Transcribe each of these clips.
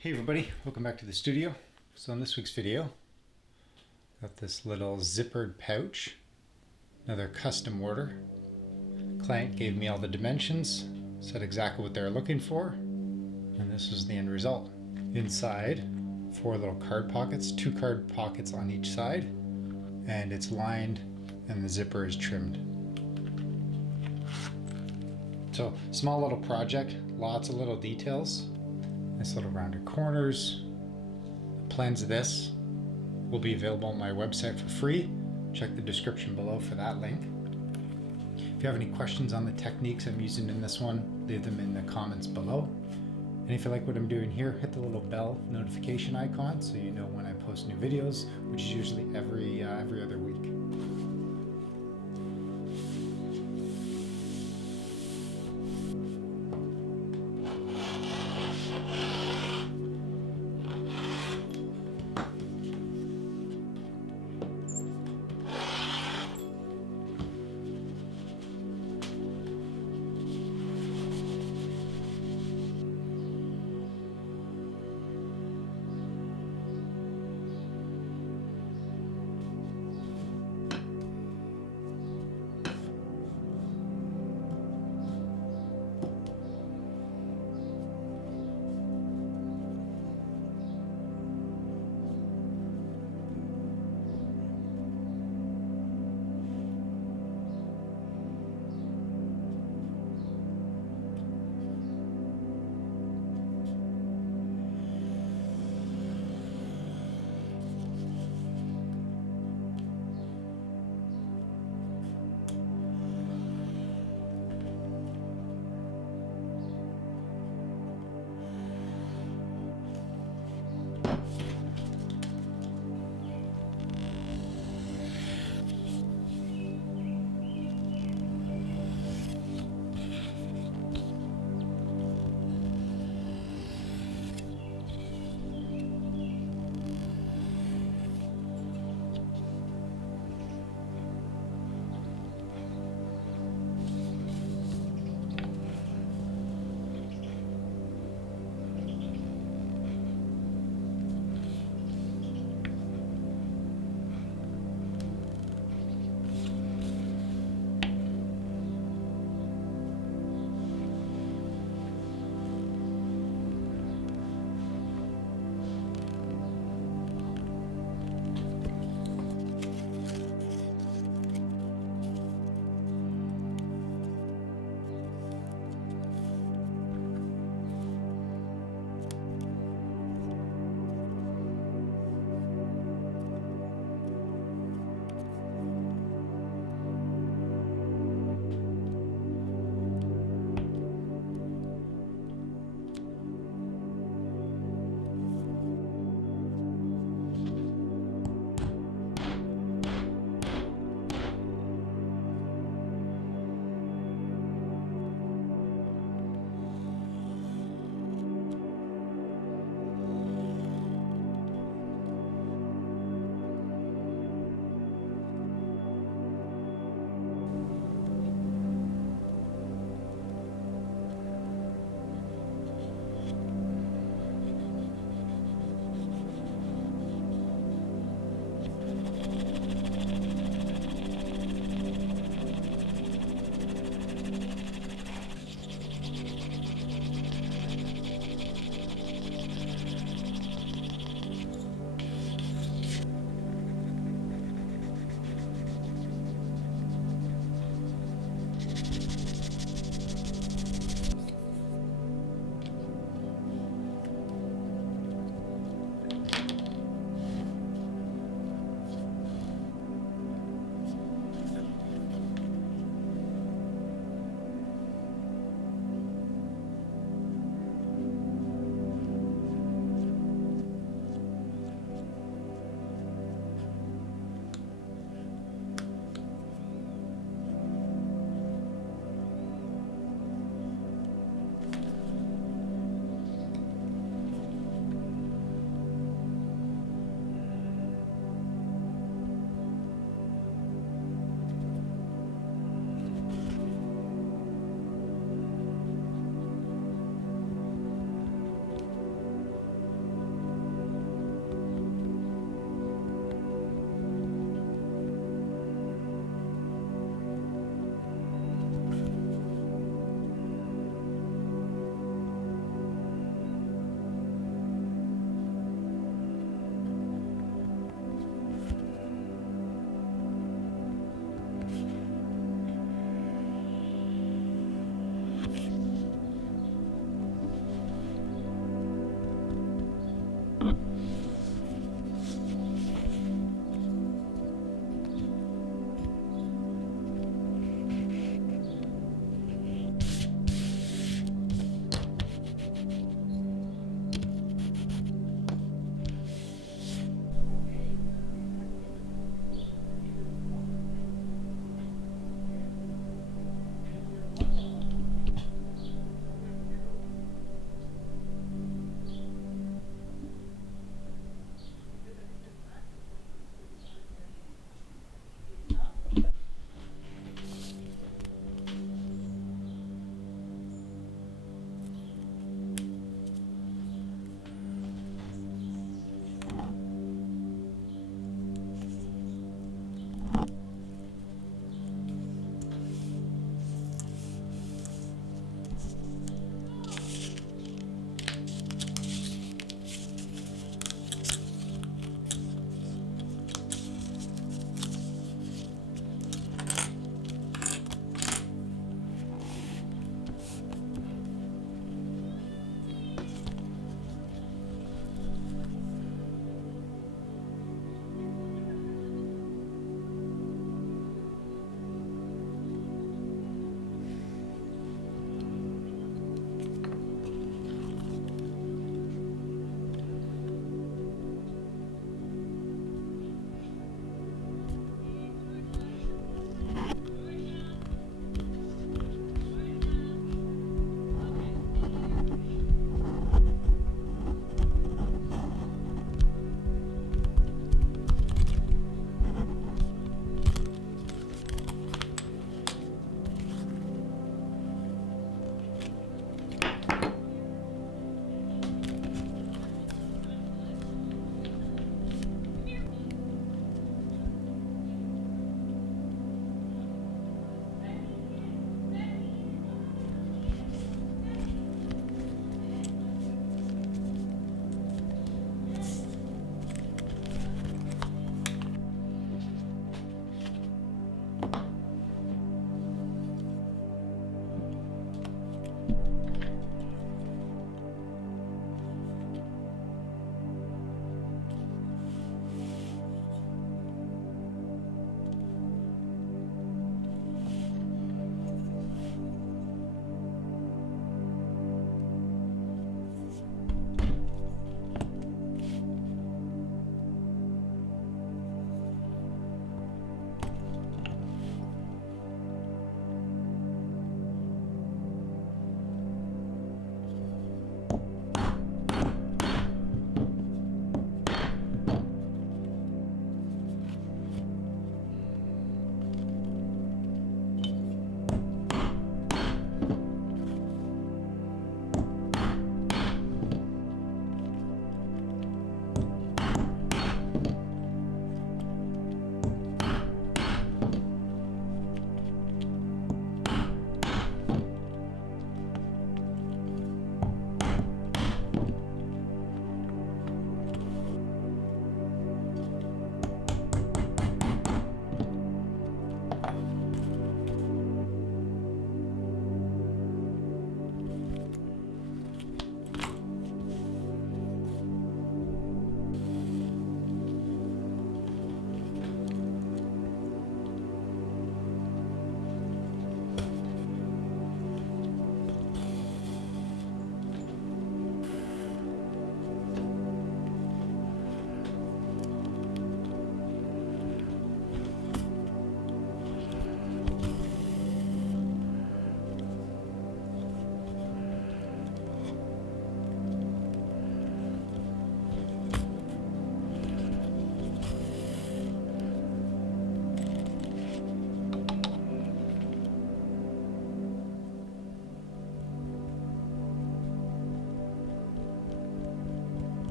Hey everybody, welcome back to the studio. So in this week's video, got this little zippered pouch, another custom order. Client gave me all the dimensions, said exactly what they were looking for, and this is the end result. Inside, 4 little card pockets, 2 card pockets on each side, and it's lined and the zipper is trimmed. So small little project, lots of little details. Nice little rounded corners. Plans of this will be available on my website for free. Check the description below for that link. If you have any questions on the techniques I'm using in this one, leave them in the comments below. And if you like what I'm doing here, hit the little bell notification icon so you know when I post new videos, which is usually every other week.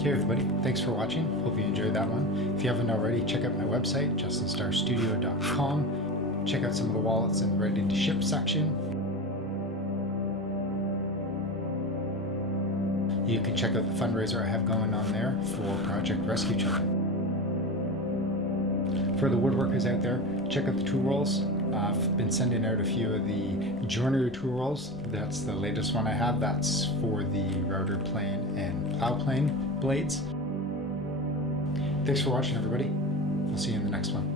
Okay, everybody, thanks for watching. Hope you enjoyed that one. If you haven't already, check out my website, justinstarstudio.com. Check out some of the wallets in the ready to ship section. You can check out the fundraiser I have going on there for Project Rescue Children. For the woodworkers out there, check out the tool rolls. I've been sending out a few of the joinery tool rolls. That's the latest one I have. That's for the router plane and plow plane blades. Thanks for watching, everybody. We'll see you in the next one.